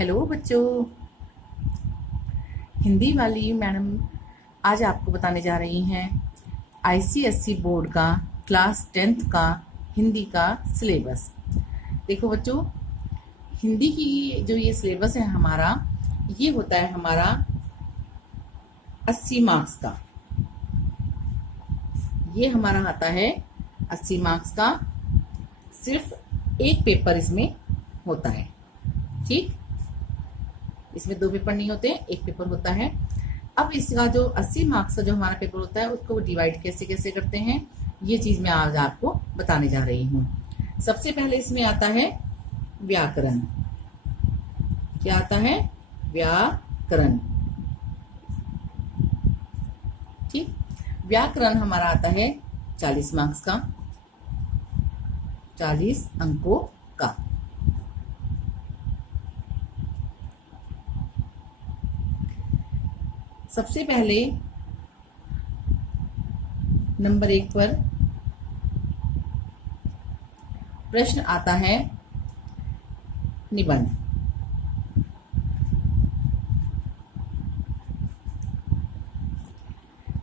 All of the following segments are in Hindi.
हेलो बच्चों, हिंदी वाली मैडम आज आपको बताने जा रही हैं आईसीएसई बोर्ड का क्लास 10th का हिंदी का सिलेबस। देखो बच्चों, हिंदी की जो ये सिलेबस है हमारा, ये होता है हमारा 80 मार्क्स का। ये हमारा आता है 80 मार्क्स का। सिर्फ एक पेपर इसमें होता है, ठीक। इसमें दो पेपर नहीं होते, एक पेपर होता है। अब इसका जो 80 मार्क्स का जो हमारा पेपर होता है उसको डिवाइड कैसे कैसे करते हैं, ये चीज मैं आज आपको बताने जा रही हूँ। सबसे पहले इसमें आता है व्याकरण। क्या आता है? व्याकरण, ठीक। व्याकरण हमारा आता है 40 मार्क्स का, 40 अंकों का। सबसे पहले नंबर 1 पर प्रश्न आता है निबंध।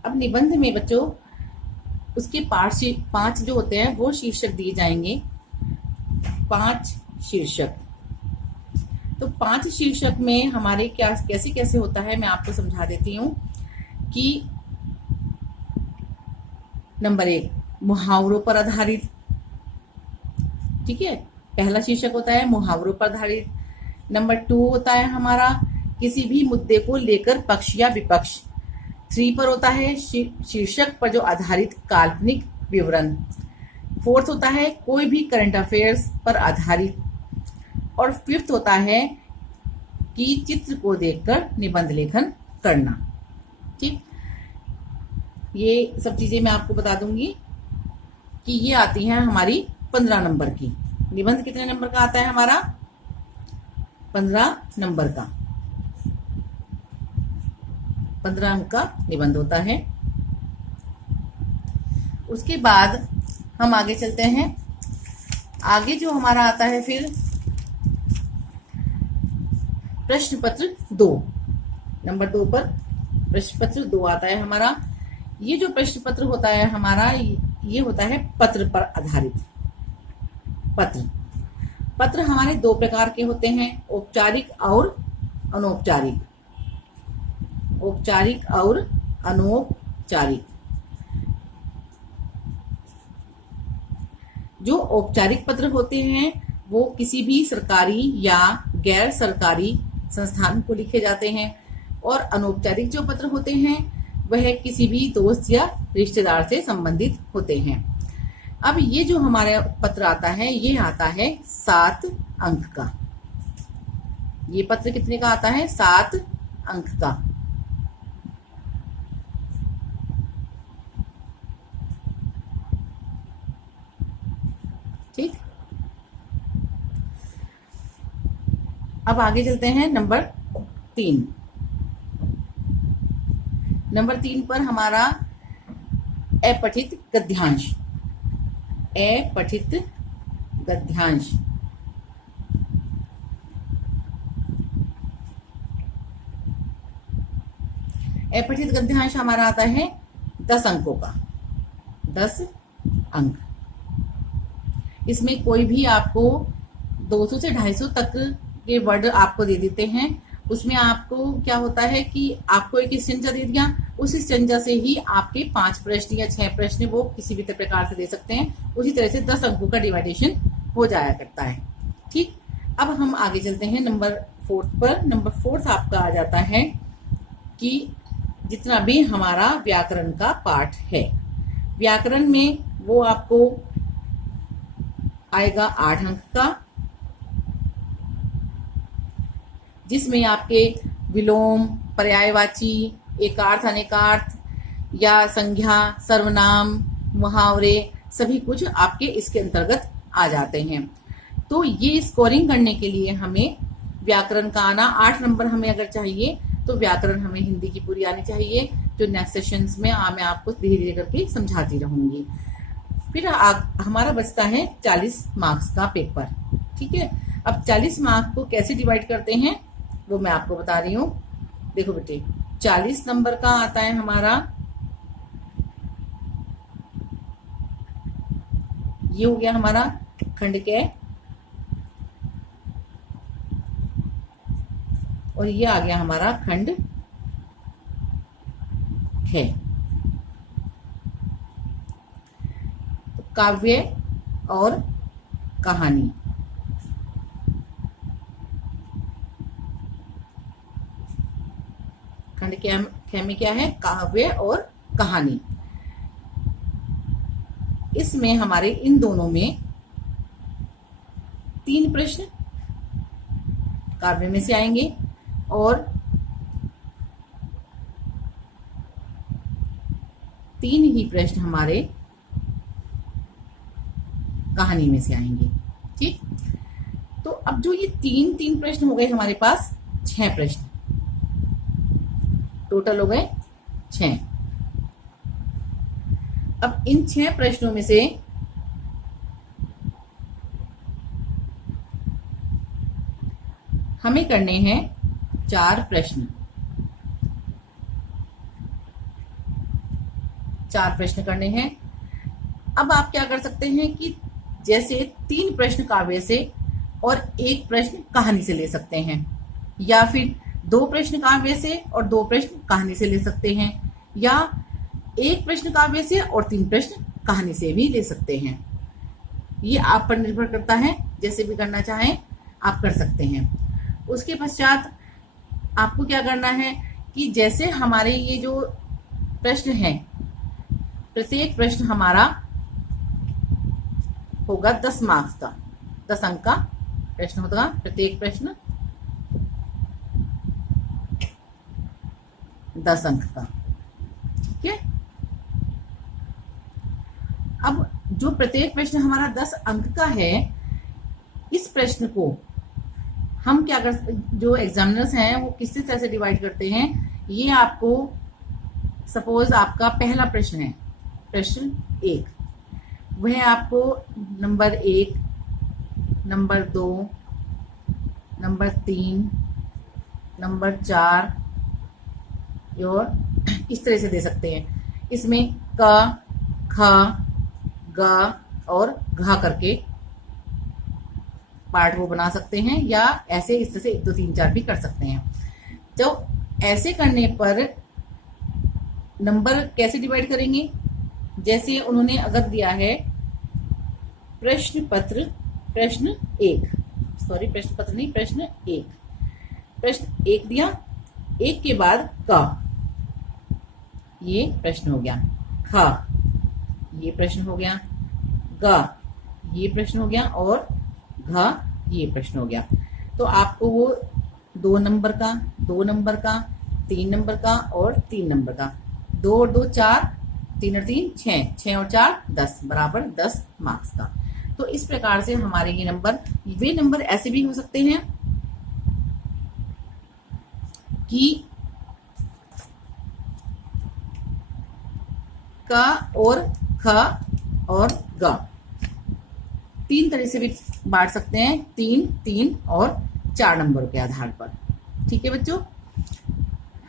अब निबंध में बच्चों उसके 5 जो होते हैं वो शीर्षक दिए जाएंगे, 5 शीर्षक। तो 5 शीर्षक में हमारे क्या कैसे कैसे होता है मैं आपको समझा देती हूँ कि नंबर 1 मुहावरों पर आधारित, ठीक है। पहला शीर्षक होता है मुहावरों पर आधारित। नंबर 2 होता है हमारा किसी भी मुद्दे को लेकर पक्ष या विपक्ष। 3 पर होता है शीर्षक पर जो आधारित काल्पनिक विवरण। 4th होता है कोई भी करंट अफेयर्स पर आधारित। और 5th होता है कि चित्र को देखकर निबंध लेखन करना, ठीक। ये सब चीजें मैं आपको बता दूंगी कि ये आती हैं हमारी 15 नंबर की। निबंध कितने नंबर का आता है हमारा? 15 नंबर का। 15 अंक का निबंध होता है। उसके बाद हम आगे चलते हैं। आगे जो हमारा आता है फिर प्रश्न पत्र 2। नंबर 2 पर प्रश्न पत्र 2 आता है हमारा। ये जो प्रश्न पत्र होता है हमारा, ये होता है पत्र पर आधारित। पत्र हमारे 2 प्रकार के होते हैं, औपचारिक और अनौपचारिक। औपचारिक और अनौपचारिक। जो औपचारिक पत्र होते हैं वो किसी भी सरकारी या गैर सरकारी संस्थान को लिखे जाते हैं, और अनौपचारिक जो पत्र होते हैं वह किसी भी दोस्त या रिश्तेदार से संबंधित होते हैं। अब ये जो हमारा पत्र आता है ये आता है 7 अंक का। ये पत्र कितने का आता है? 7 अंक का। ठीक। अब आगे चलते हैं नंबर 3। नंबर 3 पर हमारा अपठित गद्यांश। अपठित गद्यांश। अपठित गद्यांश हमारा आता है 10 अंकों का। 10 अंक। इसमें कोई भी आपको 200 से 250 तक के वर्ड आपको दे देते हैं। उसमें आपको क्या होता है कि आपको एक स्टेंजा दे दिया, उस स्टेंजा से ही आपके 5 प्रश्न या 6 प्रश्न वो किसी भी प्रकार से दे सकते हैं। उसी तरह से 10 अंकों का डिवाइडेशन हो जाया करता है, ठीक। अब हम आगे चलते हैं नंबर 4 पर। नंबर 4 आपका आ जाता है कि जितना भी हमारा व्याकरण का पार्ट है, व्याकरण में वो आपको आएगा 8 अंक का, जिसमें आपके विलोम, पर्यायवाची, एकार्थ, अनेकार्थ या संज्ञा, सर्वनाम, मुहावरे सभी कुछ आपके इसके अंतर्गत आ जाते हैं। तो ये स्कोरिंग करने के लिए हमें व्याकरण का आना 8 नंबर हमें अगर चाहिए तो व्याकरण हमें हिंदी की पूरी आनी चाहिए, जो नेक्स्ट सेशंस में मैं आपको धीरे धीरे करके समझाती रहूंगी। फिर हमारा बचता है 40 मार्क्स का पेपर, ठीक है। अब 40 मार्क्स को कैसे डिवाइड करते हैं वो मैं आपको बता रही हूँ। देखो बेटे, 40 नंबर का आता है हमारा, ये हो गया हमारा खंड क, और ये आ गया हमारा खंड ख। तो काव्य और कहानी, खंड ख में क्या है, काव्य और कहानी। इसमें हमारे इन दोनों में 3 प्रश्न काव्य में से आएंगे और 3 ही प्रश्न हमारे कहानी में से आएंगे। ठीक, तो अब जो ये 3 प्रश्न हो गए हमारे पास, 6 प्रश्न टोटल हो गए 6। अब इन 6 प्रश्नों में से हमें करने हैं 4 प्रश्न। 4 प्रश्न करने हैं। अब आप क्या कर सकते हैं कि जैसे 3 प्रश्न काव्य से और 1 प्रश्न कहानी से ले सकते हैं, या फिर 2 प्रश्न काव्य से और 2 प्रश्न कहानी से ले सकते हैं, या 1 प्रश्न काव्य से और 3 प्रश्न कहानी से भी ले सकते हैं। ये आप पर निर्भर करता है, जैसे भी करना चाहें आप कर सकते हैं। उसके पश्चात आपको क्या करना है कि जैसे हमारे ये जो प्रश्न है, प्रत्येक प्रश्न हमारा होगा 10 मार्क्स का, 10 अंक का प्रश्न होगा प्रत्येक प्रश्न, 10 अंक का। ठीक है, अब जो प्रत्येक प्रश्न हमारा 10 अंक का है, इस प्रश्न को हम क्या कर, जो एग्जामिनर्स हैं वो किस तरह से डिवाइड करते हैं, ये आपको, सपोज आपका पहला प्रश्न है, प्रश्न 1, वह आपको नंबर 1, नंबर 2, नंबर 3, नंबर 4 और इस तरह से दे सकते हैं। इसमें क, ख, ग और घ करके पार्ट वो बना सकते हैं, या ऐसे इस तरह से 1 2 3 4 भी कर सकते हैं। तो ऐसे करने पर नंबर कैसे डिवाइड करेंगे, जैसे उन्होंने अगर दिया है प्रश्न पत्र प्रश्न 1, सॉरी प्रश्न पत्र नहीं, प्रश्न 1, प्रश्न 1 दिया, 1 के बाद क, ये प्रश्न हो गया, ख ये प्रश्न हो गया, ग ये प्रश्न हो गया, और घ ये प्रश्न हो गया। तो आपको वो 2 नंबर का, 2 नंबर का, 3 नंबर का और 3 नंबर का, 2 और 2 4, 3 और 3 6, 6 और 4 10 बराबर 10 मार्क्स का। तो इस प्रकार से हमारे ये नंबर, वे नंबर ऐसे भी हो सकते हैं कि क और ख और ग 3 तरह से भी बांट सकते हैं, 3 3 और 4 नंबरों के आधार पर। ठीक है बच्चों,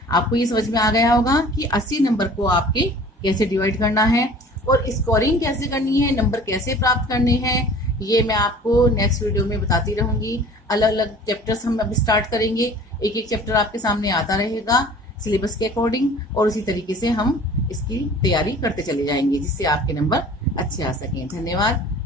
आपको ये समझ में आ गया होगा कि 80 नंबर को आपके कैसे डिवाइड करना है और स्कोरिंग कैसे करनी है, नंबर कैसे प्राप्त करने हैं, ये मैं आपको नेक्स्ट वीडियो में बताती रहूंगी। अलग अलग चैप्टर्स हम अब स्टार्ट करेंगे, एक एक चैप्टर आपके सामने आता रहेगा सिलेबस के अकॉर्डिंग, और उसी तरीके से हम इसकी तैयारी करते चले जाएंगे जिससे आपके नंबर अच्छे आ सकें। धन्यवाद।